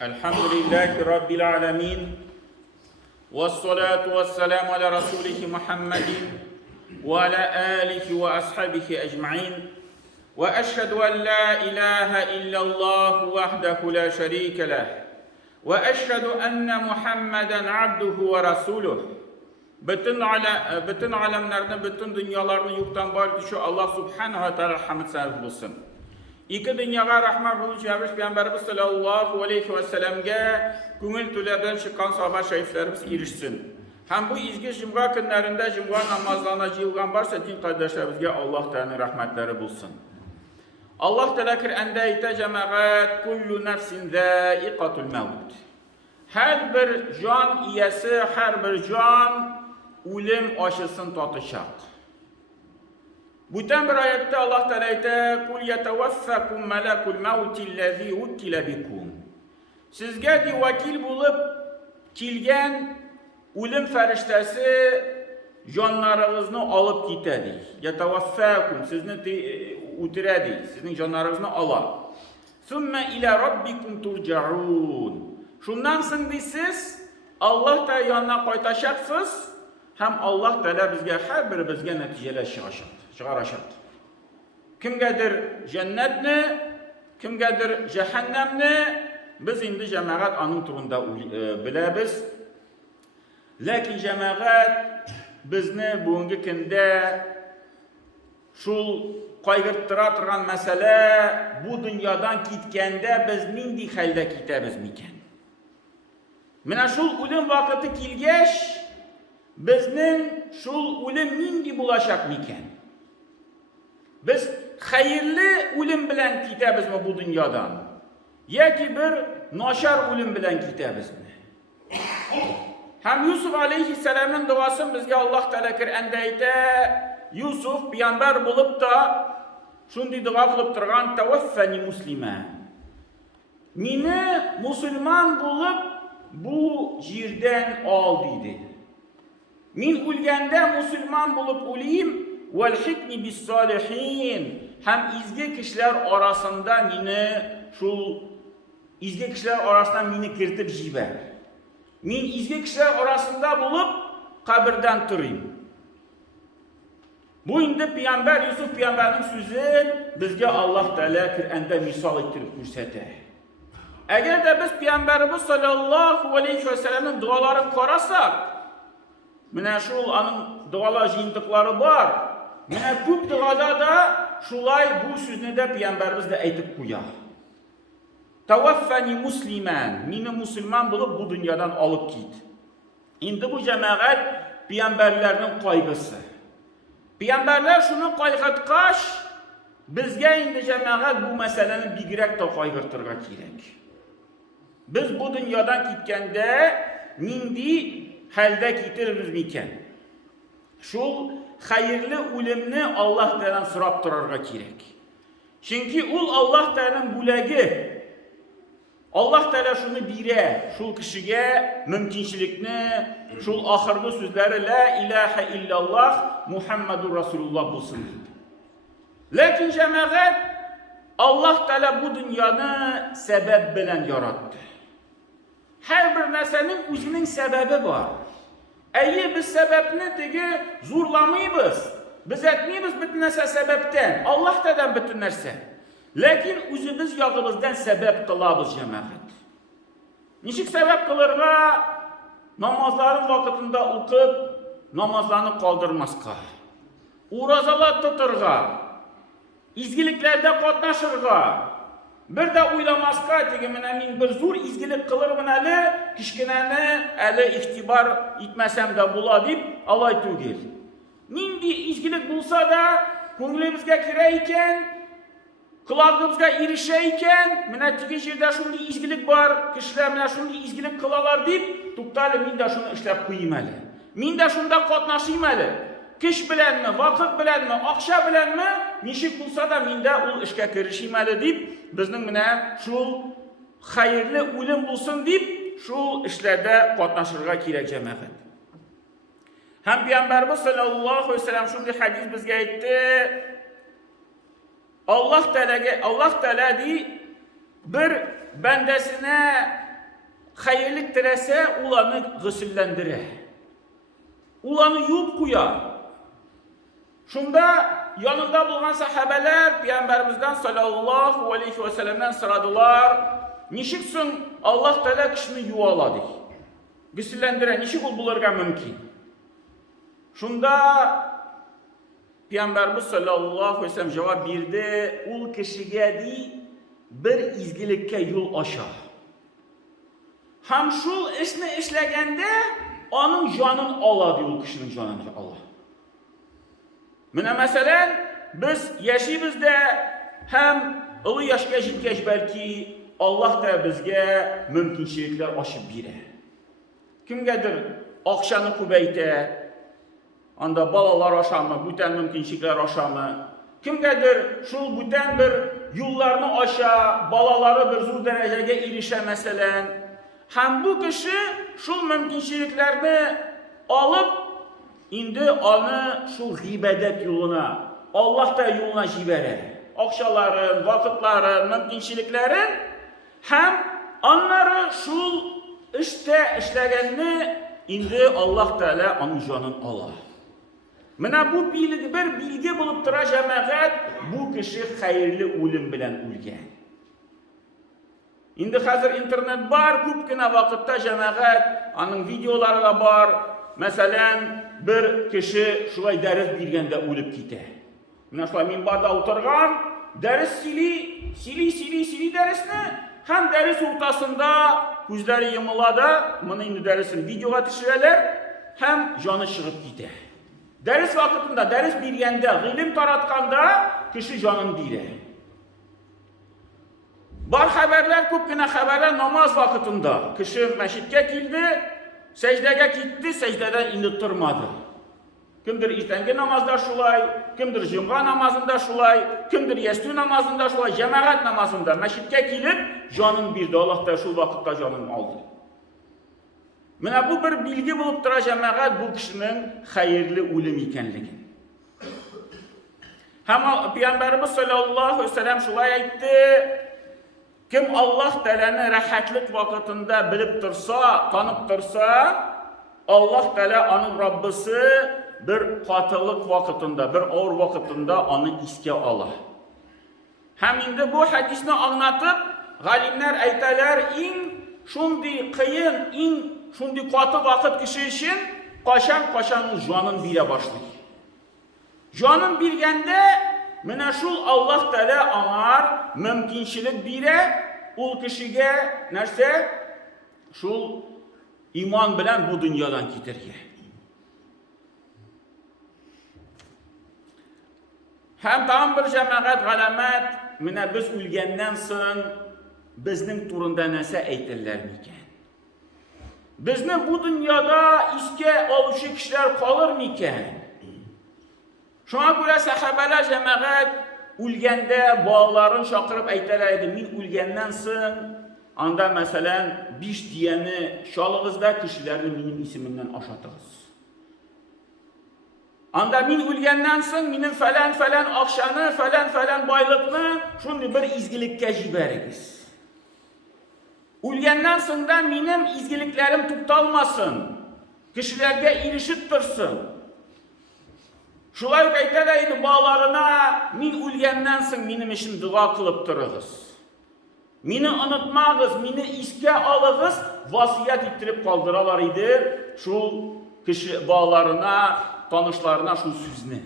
Elhamdülillahi Rabbil alemin. Vessalatu vesselamu ala Resulihi Muhammedin ve ala alihi ve ashabihi ecma'in. Ve eşhedü en la ilahe illallah vahdehu la şerike leh. Ve eşhedü enne Muhammeden abduhu ve resuluh. Bütün alemlerini, bütün dünyalarını yoktan var şu Allah subhanahu wa ta'ala hamd sahib olsun. İki dünyaya rahmet bulunca Habiş Peygamberimiz sallallahu aleyhi ve sellem'ge köngül tülerden çıkan sahabe şeriflerimiz erişsin. Hem bu izgi cuma günlerinde cuma namazlarına cılgan varsa din kardeşlerimizge Allah Teala'nın rahmetleri bulsun. Allah Teala Kur'an'da ite cemaat kullu nefsin zâikatul mevt. Her bir can iyesi, her bir can ölüm aşısını tatışak. Bütün bir ayette Allah Teala ite kul yetevaffakum melekul mevtillezî vukkile bikum. Sizge de vakil bulup kilgen ölüm feriştesi canlarınızı alıp gitedi. Yetevaffakum sizni utiredi, sizin canlarınızı alar. Sümme ila rabbikum turcaun. Şundan sonra siz Allah Teala yanına kaytaşaksınız. Hem Allah Teala bizge her biri bizge neticeler çıkaracak. Kimgedir cennetni, kimgedir cehennemni, biz indi cemaat anın turunda bilebiz. Lakin cemaat bizni bugünkü günde şul kaygırtıra turgan mesele bu dünyadan gitkende biz nindi halde gitemiz miken? Mine şul ölüm vakiti kilgeç bizning şul ölüm nindi bulaşak miken? Biz hayırlı ölüm bilen gitemiz mi bu dünyadan? Ya ki bir naşar ölüm bilen gitemiz mi? Hem Yusuf aleyhisselamın duasını bizge Allah Teala Kur'an'da ite Yusuf peygamber bulup da şundi dua kılıp turgan tevaffani musliman. Meni Müslüman bulup bu jirden al dedi. Min ölgende Müslüman bulup öleyim velhikni bis salihin. Hem izge kişiler arasında meni şu izge kişiler arasında meni kirtip jiber. Min izge kişiler arasında bulup kabirden turayım. Bu indi Peygamber Yusuf Peygamber'in sözü bizge Allah Teala Kur'an'da misal ettirip gösterdi. Eğer de biz Peygamberimiz sallallahu aleyhi ve sellem'in dualarını korasak, mine şu anın dualar jiyintikleri var. Mine köp duada da şulay bu sözünü de Peygamberimiz de aytıp koyar. Tevaffani musliman, meni Müslüman bulup bu dünyadan alıp git. İndi bu cemaat Peygamberlerinin kaygısı. Peygamberler şunu kaygırtkaş, bizge indi cemaat bu meselenin bigirek de kaygırtırga gerek. Biz bu dünyadan gitkende nindi halde gitiririz miken? Şul hayırlı ölümünü Allah Teala'dan sorap durarga gerek. Çünkü ul Allah Teala'nın bulagi. Allah Teala şunu bire, şul kişiye mümkünçilikni, şul ahırlı sözleri la ilahe illallah Muhammedur Resulullah bulsun dedi. Lakin cemaat Allah Teala bu dünyanı sebep bilen yarattı. Her bir nesnenin özünün sebebi var. Eğer biz sebebini tegi zorlamayız. Biz etmeyiz bütün nese sebepten. Allah Teala'dan bütün nese. Lakin özümüz yağımızdan sebep kılabız cemaat. Nişik sebep kılırga? Namazların vakitinde okup namazlarını kaldırmazga. Urazalar tuturga. İzgiliklerde katlaşırga. Bir de uylamazga tegi min bir zor izgilik kılırmın eli kişkineni eli ihtibar etmesem de bula deyip alay tügel. Nindi izgilik bulsa da köngülümüzge kireyken kılağımızga erişeyken, mine tiki jirde şundi izgilik var, kişiler mine şundi izgilik kılalar deyip, tuktali min de şunu işlep kıymalı. Min de şunda katnaşıymalı. Kiş bilen mi, vakit bilen mi, akşa bilen mi, nişik bulsa da min de ul işke kirişiymalı deyip, bizning mine şul hayırlı ölüm bulsun deyip, şul işlerde katnaşırga kirek cemaat. Hem Peygamberimiz sallallahu aleyhi ve sellem şundi hadis bizge aytdi. Allah Teala di bir bəndəsinə xeyirlik diləsə, ulanı qüsülləndirə. Ulanı yuyub quya. Şunda yanında bulunan sahabeler Peygamberimizden sallallahu aleyhi ve sellem'den soradılar. Nişiksin Allah Teala kişini yuvaladı. Qüsülləndirə, nişik ol bularga mümkün. Şunda Peygamberimiz sallallahu aleyhi ve sellem cevap verdi. Ul kişiге bir izgilikке yol aşağı. Hem şu işini işlegende onun canını aladı, ul kişinin canını Allah. Mine məsələn, biz yaşayımızda hem ılı yaşqa жеткәч belki Allah da bizge mümkünçilikler aşıb birə. Kimgedir akşanı kubeyte, anda balalar aşamı, bütün mümkünçilikler aşamı. Kimgedir şul bütün bir yollarını aşa, balaları bir zor dereceye erişe məsələn. Hem bu kişi şul mümkünçiliklerini alıp İndi onu şu g'ibadat yoluna, Allah da yoluna jiberer. Akşaların, vakitlerin, mümkünçiliklerin hem onları şu işte işlegenini indi Allah Teala onun canını alır. Mına bu bir bilgi bulup tura cemaat bu kişi hayırlı ölüm bilen ölgen. İndi hazır internet var, köpkene vakitte cemaat onun videoları da var. Mesela bir kişi şulay ders bilgende ölüp gitti. Mina şulay minbarda oturgan, ders sili dersini, hem ders ortasında gözleri yımıladı, bunu indi dersin videoya düşürürler, hem canı çıkıp gitti. Ders vakitinde, ders bilgende, ilim taratkanda kişi canını dire. Bar haberler, köpkene haberler namaz vakitinde. Kişi meşitke kildi, secdege gitti, secdeden indi durmadı. Kimdir irtengi namazda şulay, kimdir cuma namazında şulay, kimdir yestü namazında şulay, cemaat namazında meşitke kilip, canın birdi. Allah da şu vakitte canını aldı. Mine bu bir bilgi bulup tura cemaat bu kişinin hayırlı ölüm ikenligi. Hem Peygamberimiz sallallahu aleyhi ve sellem şulay aytdı. Kim Allah Teala'nın rahatlık vakitinde bilip dursa, tanıp dursa, Allah Teala onun Rabbisi bir katılık vakitinde, bir ağır vakitinde onu iske alır. Hem indi bu hadisini anlatıp, galimler aytalar, in şundi kıyın, in şundi katı vakit kişi için, kaşan canın bire başlıyor. Canın bilgende, Mine şul Allah Teala anar mümkünçilik bire ul kişiye nerse şul iman bilen bu dünyadan giderge. Hem tam bir cemaat galamet mine biz ölgenden sonra bizning turunda nese eytirler miken? Bizning bu dünyada iske oluşu kişiler kalır miken? Şuna göre sahabeler cemaat ölgende bağların şakırıp eytelerdi. Min ölgenden sonra anda mesela biş diyeni şalığızda kişilerini benim isimimden aşatırız. Anda min ölgenden sonra minin falan akşanı, falan baylıkını şunu bir izgilikke jibeririz. Ölgenden sonra benim izgiliklerim tutalmasın. Kişilerge ilişit dursun. Şulay aytalaydı bağlarına, min ölgenden soň benim için dua kılıp durağız. Meni unutmağız, meni iske alığız, vasiyet ettirip kaldıralar idi. Şu kişi bağlarına, tanışlarına şu sözünü.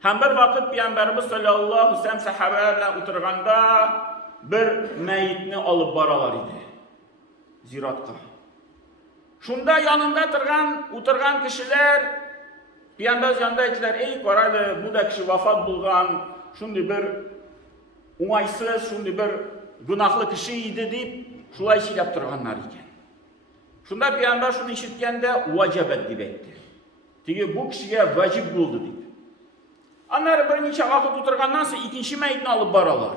Hem bir vakit Peygamberimiz sallallahu aleyhi ve sellem sahabelerle oturganda bir meyitini alıp baralar idi. Ziratka. Şunda yanında oturgan kişiler Peygamber yanında ettiler, ey qaraylı, bu da kişi vafat bulgan, şundi bir umaysız, şundi bir günahlı kişi idi deyip, şulay işlep turganlar iken. Şunda Peygamber şunu işitkende, vacibet deyip etti. Tegi bu kişiye vacib buldu deyip. Onları bir neçe vakit oturgandan sonra ikinci meyitini alıp baralar.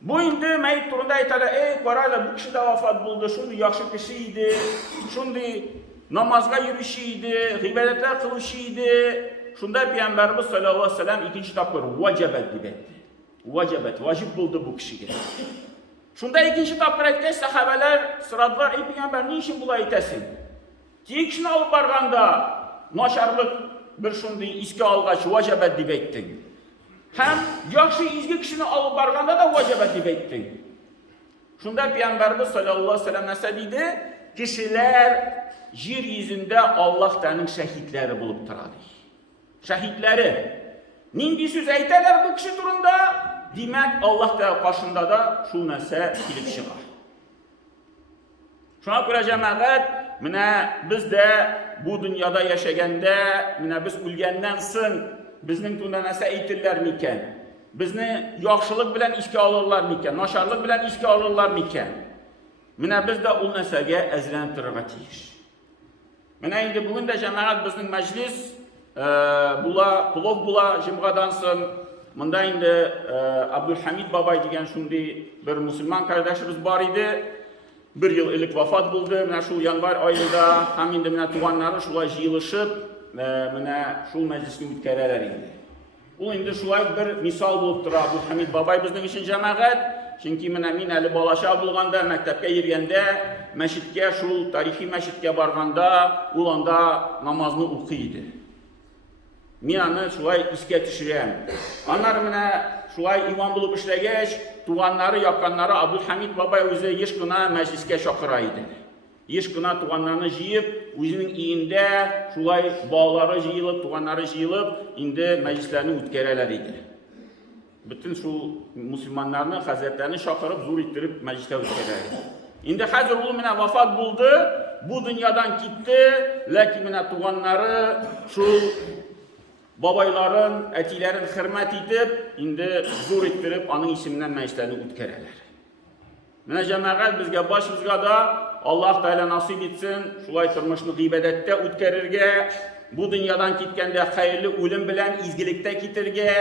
Bu indi meyit turunda ettiler, ey qaraylı, bu kişi de vafat buldu, şundi yaxşı kişi idi, şundi namazga yürüyüşüydü, ibadetler kılışıydı. Şunda Peygamberimiz sallallahu aleyhi ve sellem ikinci tapır vacibet deyip etti. vacip buldu bu kişiye. Şunda ikinci tapkır etkiş sahabeler sıradılar, ey Peygamber ne işin bula etesin? Ki kişini alıp barganda naşarlık bir şunday iski algaç vacibet dip ettin. Hem yaxşı izgi kişini alıp barganda da vacibet dip ettin. Şunda Peygamberimiz sallallahu aleyhi ve sellem nese dedi? Kişiler yeryüzünde Allah'tanın şehitleri bulup turadı. Şehitleri. Nindi söz eyteler bu kişi turunda? Demek Allah da karşında da şu nese kilip çıkar. Şuna göre cemaat, biz de bu dünyada yaşaganda, biz ölgenden sın, bizning tunda nese eytirler miken? Bizni yaxşılık bilen işke alırlar miken? Naşarlık bilen işke alırlar miken? Biz de o nesege ezlentirmek iş. Indi bugün de cemaat bizning meclis, pulov bula jimgadansın. Bunda indi Abdülhamid Babay degan şunday bir Müslüman kardeşimiz var idi. Bir yıl ilk vafat buldu. Şu yanvar ayında hem indi tuğanları şulay jıyılışıp şu meclisini ütkereler indi. O indi şulay bir misal bulup tura Abdülhamid Babay bizning için cemaat. Çünkü min eli balaşa bulganda, mektepke yirgende, meşitke, şu tarihi meşitke barganda, ulanda namazını okuydu. Minanı şulay iske tişirem. Onlar şulay iman bulup işlegeç, tuğanları, yakanları Abdülhamid Babay özü yışkına mecliske şakıraydı. Yışkına tuğanlarını jiyip, özünün iyinde şulay bağları jiyılıp, tuğanları jiyılıp, indi meclislerini ütkereler idi. Bütün şu Müslümanlarını, hazretlerini şakırıp, zor ittirip meclisler ütkereler idi. İndi hazır ulu vafat buldu, bu dünyadan gitti, lakin tuğanları şu babayların, etilerin hürmet edip, indi zor ettirip, onun isimden meclislerini ütkereler. Cemaat bizge başımızga da Allah Teala nasip etsin, şulay turmuşunu gıybedette ütkerirge, bu dünyadan gitkende hayırlı ölüm bilen izgilikte gitirge,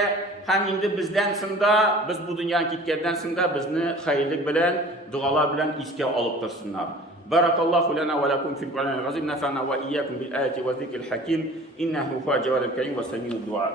hem indi bizden sında, biz bu dünyadan gitkenden sında, bizni hayırlık bilen, dualar bilen iske alıp dursunlar. بارك الله لنا ولكم في القرآن العظيم نفعنا وإياكم بالآيات والذكر الحكيم إنه هو الجواد الكريم وسميع الدعاء